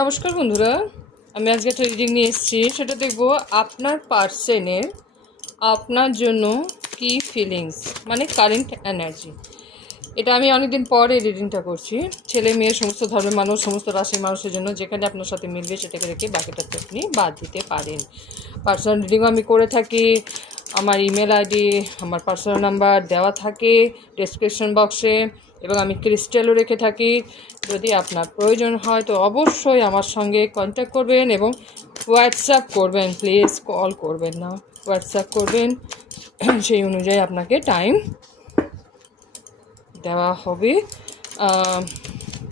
নমস্কার বন্ধুরা, আমি আজকে একটা রিডিং নিয়ে এসেছি। সেটা দেখব আপনার পার্সনের আপনার জন্য কি ফিলিংস, মানে কারেন্ট এনার্জি। এটা আমি অনেকদিন পর এই রিডিংটা করছি। ছেলে মেয়ে সমস্ত ধর্মের মানুষ, সমস্ত রাশির মানুষের জন্য যেখানে আপনার সাথে মিলবে সেটাকে রেখে বাকিটাতে আপনি বাদ দিতে পারেন। পার্সোনাল রিডিংও আমি করে থাকি। আমার ইমেল আইডি, আমার পার্সোনাল নাম্বার দেওয়া থাকে ডেসক্রিপশন বক্সে, এবং আমি ক্রিস্টালও রেখে থাকি। যদি আপনার প্রয়োজন হয় তো অবশ্যই আমার সঙ্গে কন্ট্যাক্ট করবেন এবং হোয়াটসঅ্যাপ করবেন। প্লিজ কল করবেন না, হোয়াটসঅ্যাপ করবেন। সেই অনুযায়ী আপনাকে টাইম দেওয়া হবে।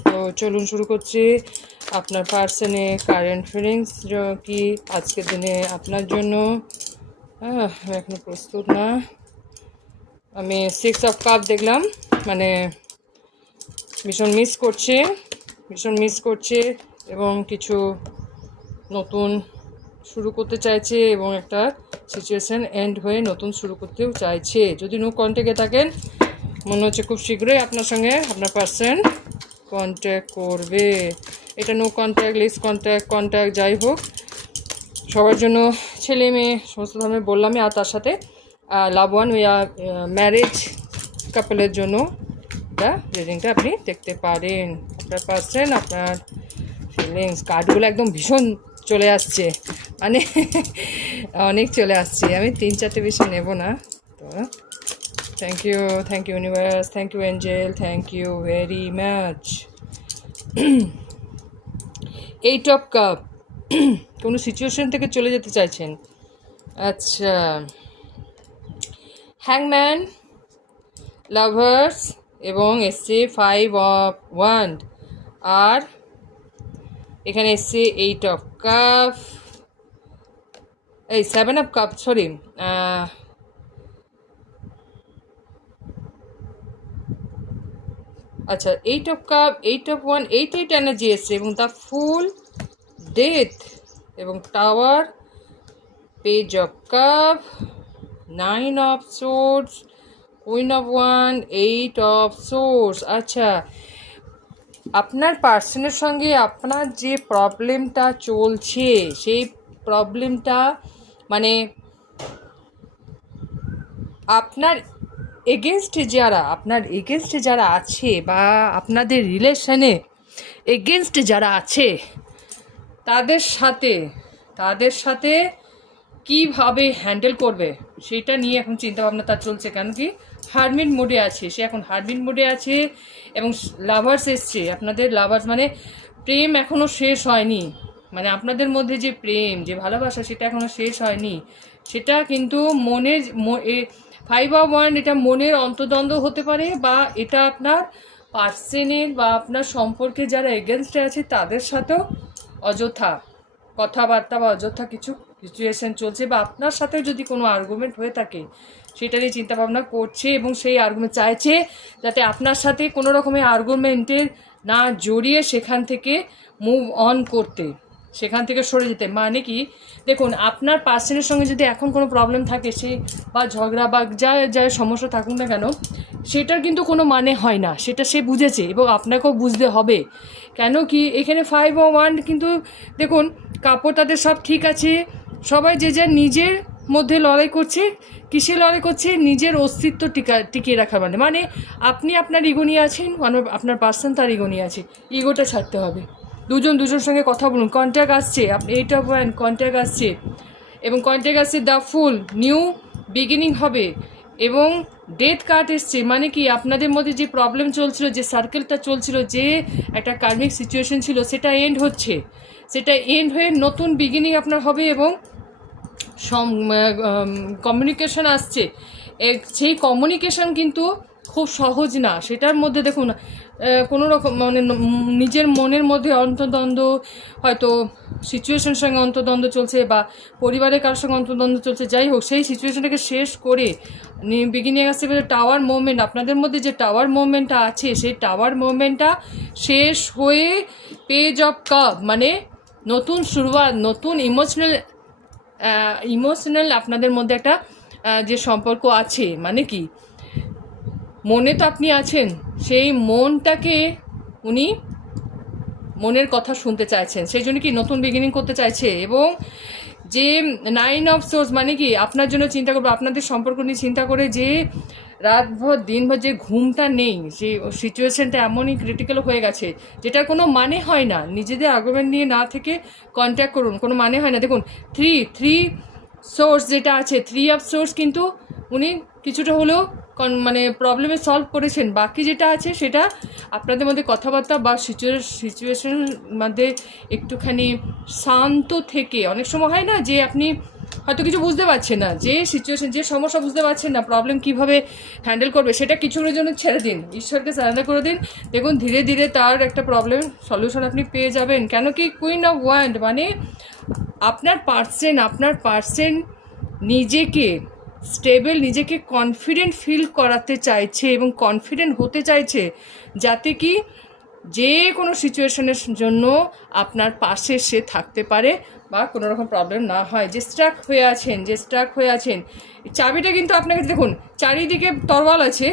তো চলুন শুরু করছি। আপনার পার্সনে কারেন্ট ফিলিংস কি আজকের দিনে আপনার জন্য। আমি এখনো প্রস্তুত না। আমি 6 অফ কাপ দেখলাম, মানে ভীষণ মিস করছে এবং কিছু নতুন শুরু করতে চাইছে এবং একটা সিচুয়েশান এন্ড হয়ে নতুন শুরু করতেও চাইছে। যদি নো কন্ট্যাক্টে থাকেন, মনে হচ্ছে খুব শীঘ্রই আপনার সঙ্গে আপনার পার্সন কন্ট্যাক্ট করবে। এটা নো কন্ট্যাক্ট, লিস্ট কন্ট্যাক্ট যাই হোক, সবার জন্য, ছেলে মেয়ে সমস্ত ধরনের বললামই। আর তার সাথে লাভ ওয়ান ইয়া ম্যারেজ কাপলের জন্য রিডিংটা আপনি দেখতে পারেন। আপনার পার্সন, আপনার ফিলিংস, কার্ডগুলো একদম ভীষণ চলে আসছে, মানে অনেক চলে আসছে। আমি 3-4টে বেশি নেব না। তো thank you universe, thank you angel, thank you very much. 8 of cup, কোনো সিচুয়েশন থেকে চলে যেতে চাইছেন। আচ্ছা, হ্যাংম্যান, লাভার্স এবং এসছে 5 অফ ওয়ান্ড, আর এখানে এসছে 8 অফ কাপ, এই 7 অফ কাপ, সরি, আচ্ছা 8 of cup, 8 of one, 8 energy এসছে এবং দ্য ফুল, ডেথ এবং tower, page of cup, 9 of swords, queen of one, 8 of swords. আচ্ছা, আপনার পার্সনের সঙ্গে আপনার যে প্রবলেমটা চলছে, সেই প্রবলেমটা মানে আপনার এগেনস্টে যারা আছে বা আপনাদের রিলেশনে এগেনস্টে যারা আছে তাদের সাথে কিভাবে হ্যান্ডেল করবে সেটা নিয়ে এখন চিন্তাভাবনা তার চলছে। কেন কি হারমিট মোডে আছে, সে এখন হারমিট মোডে আছে এবং লাভার্স এসছে। আপনাদের লাভার্স মানে প্রেম এখনও শেষ হয়নি, মানে আপনাদের মধ্যে যে প্রেম, যে ভালোবাসা, সেটা এখনও শেষ হয়নি। সেটা কিন্তু মনের 5 অফ ওয়ান্ড, এটা মনের অন্তর্দ্বন্দ্ব হতে পারে, বা এটা আপনার পার্সনের বা আপনার সম্পর্কে যারা এগেনস্টে আছে তাদের সাথেও অযথা কথাবার্তা বা অযথা কিছু সিচুয়েশন চলছে, বা আপনার সাথেও যদি কোনো আর্গুমেন্ট হয়ে থাকে সেটা নিয়ে চিন্তাভাবনা করছে এবং সেই আর্গুমেন্ট চাইছে যাতে আপনার সাথে কোনো রকমের আর্গুমেন্টে না জড়িয়ে সেখান থেকে মুভ অন করতে, সেখান থেকে সরে যেতে। মানে কি, দেখুন, আপনার পার্সনের সঙ্গে যদি এখন কোনো প্রবলেম থাকে, সে বা ঝগড়া বা যা সমস্যা থাকুক না কেন, সেটার কিন্তু কোনো মানে হয় না। সেটা সে বুঝেছে এবং আপনাকেও বুঝতে হবে। কেন কি এখানে 5 অফ ওয়ান্ড, কিন্তু দেখুন কাপড় তাদের সব ঠিক আছে, সবাই যে যার নিজের মধ্যে লড়াই করছে। কিসে লড়াই করছে? নিজের অস্তিত্ব টিকিয়ে রাখার মানে আপনি আপনার ইগো নিয়ে আছেন, আপনার পার্সন তার ইগো নিয়ে আছে। ইগোটা ছাড়তে হবে। দুজনের সঙ্গে কথা বলুন। কন্ট্যাক্ট আসছে, 8 অফ ওয়ান্ড কন্ট্যাক্ট আসছে এবং কন্ট্যাক্ট আসছে দ্য ফুল, নিউ বিগিনিং হবে এবং ডেথ কার্ড এসছে। মানে কি আপনাদের মধ্যে যে প্রবলেম চলছিল, যে সার্কেলটা চলছিল, যে একটা কার্মিক সিচুয়েশন ছিল, সেটা এন্ড হচ্ছে। সেটা এন্ড হয়ে নতুন বিগিনিং আপনার হবে এবং কমিউনিকেশন আসছে। সেই কমিউনিকেশন কিন্তু খুব সহজ না। সেটার মধ্যে দেখুন কোনো রকম মানে নিজের মনের মধ্যে অন্তর্দ্বন্দ্ব, হয়তো সিচুয়েশনের সঙ্গে অন্তর্দ্বন্দ্ব চলছে বা পরিবারের কারোর সঙ্গে অন্তর্দ্বন্দ্ব চলছে। যাই হোক, সেই সিচুয়েশনটাকে শেষ করে বিগিনিং আসছে টাওয়ার মুভমেন্ট। আপনাদের মধ্যে যে টাওয়ার মুভমেন্টটা আছে, সেই টাওয়ার মুভমেন্টটা শেষ হয়ে পেজ অফ কাপ, মানে নতুন শুরুয়াত, নতুন ইমোশনাল আপনাদের মধ্যে একটা যে সম্পর্ক আছে। মানে কি, মনে তো আপনি আছেন, সেই মনটাকে উনি মনের কথা শুনতে চাইছেন, সেই জন্য কি নতুন বিগিনিং করতে চাইছে। এবং যে 9 অফ সোর্স মানে কি আপনার জন্য চিন্তা করবো, আপনাদের সম্পর্ক নিয়ে চিন্তা করে যে রাতভর দিনভর যে ঘুমটা নেই, যে সিচুয়েশনটা এমনই ক্রিটিক্যাল হয়ে গেছে যেটার কোনো মানে হয় না। নিজেদের আর্গুমেন্ট নিয়ে না থেকে কন্ট্যাক্ট করুন, কোনো মানে হয় না। দেখুন থ্রি সোর্স যেটা আছে, 3 অফ সোর্স কিন্তু উনি কিছুটা হলেও মানে প্রবলেমে সলভ করেছেন। বাকি যেটা আছে সেটা আপনাদের মধ্যে কথাবার্তা বা সিচুয়েশনের মধ্যে একটুখানি শান্ত থেকে, অনেক সময় হয় না যে আপনি হয়তো কিছু বুঝতে পারছেন না, যে সিচুয়েশন যে সমস্যা বুঝতে পারছেন না, প্রবলেম কীভাবে হ্যান্ডেল করবে, সেটা কিছুক্ষণের জন্য ছেড়ে দিন, ঈশ্বরকে সারেন্ডার করে দিন। দেখুন ধীরে ধীরে তার একটা প্রবলেম সলিউশন আপনি পেয়ে যাবেন। কেন কি কুইন অফ ওয়ান্ড মানে আপনার পার্সন নিজেকে স্টেবল, নিজেকে কনফিডেন্ট ফিল করাতে চাইছে এবং কনফিডেন্ট হতে চাইছে, যাতে কি যে কোনো সিচুয়েশনের জন্য আপনার পাশে সে থাকতে পারে বা কোনো রকম প্রবলেম না হয়। যে স্ট্রাক হয়ে আছেন চাবিটা কিন্তু আপনাকে দেখুন, চারিদিকে তরোয়াল আছে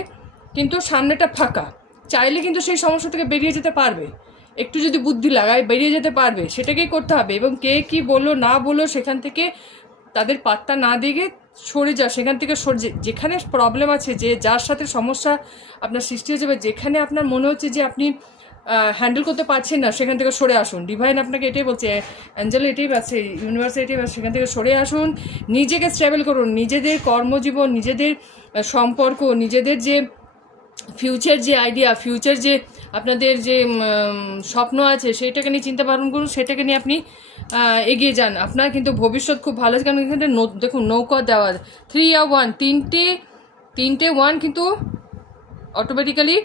কিন্তু সামনেটা ফাঁকা, চাইলে কিন্তু সেই সমস্যা থেকে বেরিয়ে যেতে পারবে, একটু যদি বুদ্ধি লাগায় বেরিয়ে যেতে পারবে। সেটাকেই করতে হবে। এবং কে কী বললো না বললো সেখান থেকে তাদের পাত্তা না দিয়ে সরে যা, সেখান থেকে যেখানে প্রবলেম আছে, যে যার সাথে সমস্যা আপনার সৃষ্টি হয়ে যাবে, যেখানে আপনার মনে হচ্ছে যে আপনি হ্যান্ডেল করতে পারছেন না, সেখান থেকে সরে আসুন। ডিভাইন আপনাকে এটাই বলছে, অ্যাঞ্জেল এটাই পাচ্ছে, ইউনিভার্স এটাই পাচ্ছে, সেখান থেকে সরে আসুন, নিজেকে স্টেবল করুন, নিজেদের কর্মজীবন, নিজেদের সম্পর্ক, নিজেদের যে ফিউচার যে আইডিয়া, ফিউচার যে আপনাদের যে স্বপ্ন আছে সেইটাকে নিয়ে চিন্তা ভাবনা করুন, সেটাকে নিয়ে আপনি এগিয়ে যান। আপনার কিন্তু ভবিষ্যৎ খুব ভালো আছে। কারণ এখানে দেখুন নৌকা দেওয়া 3 অফ 1, তিনটে 1 কিন্তু অটোমেটিক্যালি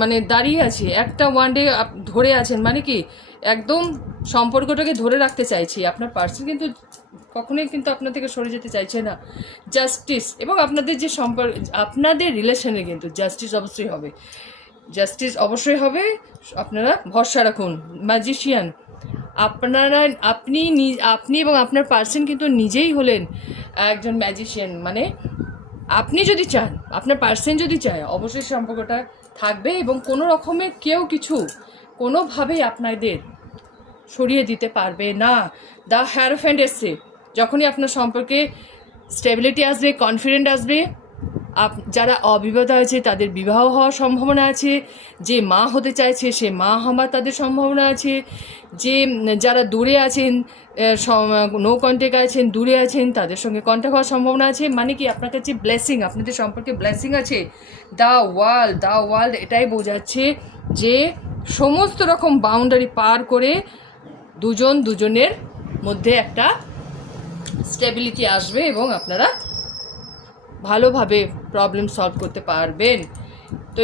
মানে দাঁড়িয়ে আছে, একটা 1 ডে ধরে আছেন, মানে কি একদম সম্পর্কটাকে ধরে রাখতে চাইছি। আপনার পার্সন কিন্তু কখনোই কিন্তু আপনার থেকে সরে যেতে চাইছে না। জাস্টিস, এবং আপনাদের যে সম্পর্ক, আপনাদের রিলেশনে কিন্তু জাস্টিস অবশ্যই হবে। আপনারা ভরসা রাখুন। ম্যাজিশিয়ান, আপনি এবং আপনার পার্সন কিন্তু নিজেই হলেন একজন ম্যাজিশিয়ান। মানে আপনি যদি চান, আপনার পার্সন যদি চায়, অবশ্যই সম্পর্কটা থাকবে এবং কোনো রকমের কেউ কিছু কোনোভাবেই আপনাদের সরিয়ে দিতে পারবে না। দ্য হ্যারোফ্যান্ট এসছে, যখনই আপনার সম্পর্কে স্টেবিলিটি আসবে, কনফিডেন্ট আসবে, যারা অবিবাহিত আছে তাদের বিবাহ হওয়ার সম্ভাবনা আছে, যে মা হতে চাইছে সে মা হওয়ার তাদের সম্ভাবনা আছে, যে যারা দূরে আছেন, নো কন্ট্যাক্ট আছেন, দূরে আছেন, তাদের সঙ্গে কন্ট্যাক্ট হওয়ার সম্ভাবনা আছে। মানে কি আপনার কাছে ব্লেসিং, আপনাদের সম্পর্কে ব্লেসিং আছে। দ্য ওয়ার্ল্ড এটাই বোঝাচ্ছে যে সমস্ত রকম বাউন্ডারি পার করে দুজনের মধ্যে একটা স্টেবিলিটি আসবে এবং আপনারা ভালোভাবে প্রবলেম সলভ করতে পারবেন। তো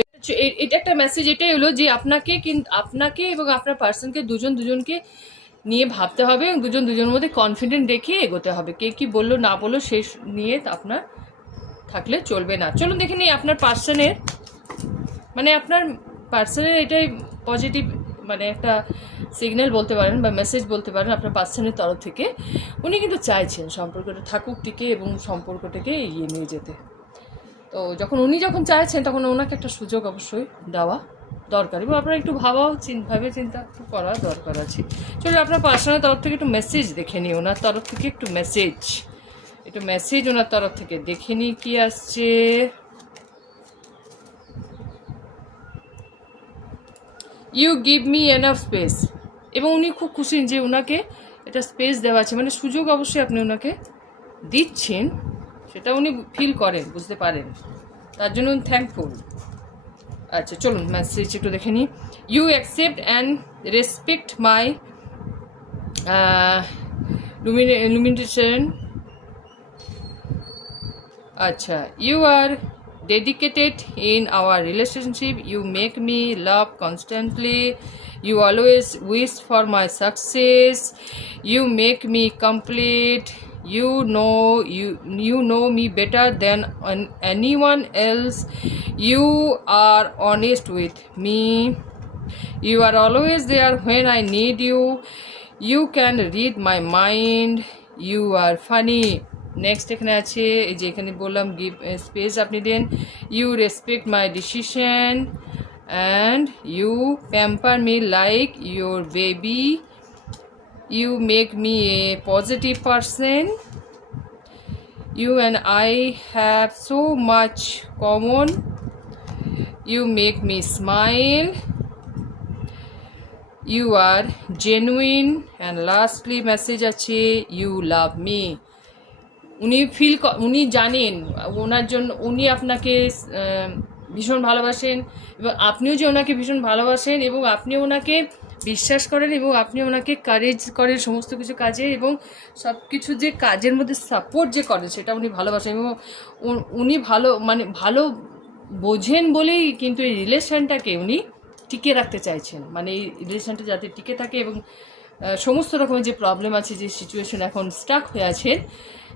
এটা একটা মেসেজ এটাই হলো যে আপনাকে এবং আপনার পার্সনকে দুজনকে নিয়ে ভাবতে হবে এবং দুজনের মধ্যে কনফিডেন্ট রেখে এগোতে হবে। কে কী বললো না বললো সেই নিয়ে আপনার থাকলে চলবে না। চলুন দেখে নিই আপনার পার্সনের এটাই পজিটিভ, মানে একটা সিগন্যাল বলতে পারেন বা মেসেজ বলতে পারেন আপনার পার্সনের তরফ থেকে। উনি কিন্তু চাইছেন সম্পর্কটা থাকুক টিকে এবং সম্পর্কটাকে এগিয়ে নিয়ে যেতে। তো উনি যখন চাইছেন তখন ওনাকে একটা সুযোগ অবশ্যই দেওয়া দরকার এবং আপনারা একটু ভাবে চিন্তা করা দরকার আছে। চলুন আপনার পার্সনের তরফ থেকে একটু মেসেজ দেখে নিই, ওনার তরফ থেকে একটু মেসেজ ওনার তরফ থেকে দেখে নিই কী আসছে। You give me enough space, এবং উনি খুব খুশি যে ওনাকে এটা স্পেস দেওয়া আছে, মানে সুযোগ অবশ্যই আপনি ওনাকে দিচ্ছেন, সেটা উনি ফিল করেন, বুঝতে পারেন, তার জন্য উনি থ্যাঙ্কফুল। আচ্ছা চলুন মেসেজ একটু দেখে নিই। You accept and respect my limitation. আচ্ছা, you are dedicated in our relationship. You make me laugh constantly. You always wish for my success. You make me complete. You know me better than anyone else. You are honest with me. You are always there when I need you. You can read my mind. You are funny. Next এখানে আছে, এই যে এখানে বললাম give space আপনি দেন। You respect my decision and you pamper me like your baby. You make me a positive person. You and I have so much common. You make me smile. You are genuine. And lastly message আছে you love me. উনি জানেন ওনার জন্য উনি আপনাকে ভীষণ ভালোবাসেন এবং আপনিও যে ওনাকে ভীষণ ভালোবাসেন এবং আপনিও ওনাকে বিশ্বাস করেন এবং আপনি ওনাকে কারেজ করেন সমস্ত কিছু কাজে এবং সব কিছু যে কাজের মধ্যে সাপোর্ট যে করেন সেটা উনি ভালোবাসেন এবং উনি ভালো বোঝেন বলেই কিন্তু এই রিলেশনটাকে উনি টিকিয়ে রাখতে চাইছেন, মানে এই রিলেশনটা যাতে টিকে থাকে এবং সমস্ত রকমের যে প্রবলেম আছে, যে সিচুয়েশন এখন স্টাক হয়ে আছেন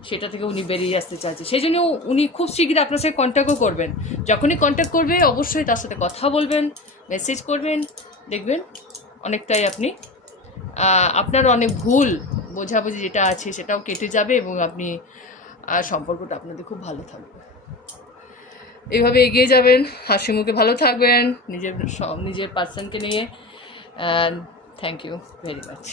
সেটা থেকে উনি বেরিয়ে আসতে চাইছে। সেই জন্য উনি খুব শীঘ্রই আপনার সাথে কন্ট্যাক্টও করবেন। যখনই কন্ট্যাক্ট করবে অবশ্যই তার সাথে কথা বলবেন, মেসেজ করবেন, দেখবেন অনেকটাই আপনি আপনার অনেক ভুল বোঝাবুঝি যেটা আছে সেটাও কেটে যাবে এবং আপনি সম্পর্কটা আপনাদের খুব ভালো থাকবে। এইভাবে এগিয়ে যাবেন, হাসি মুখে ভালো থাকবেন নিজের পার্সনকে নিয়ে। And thank you very much.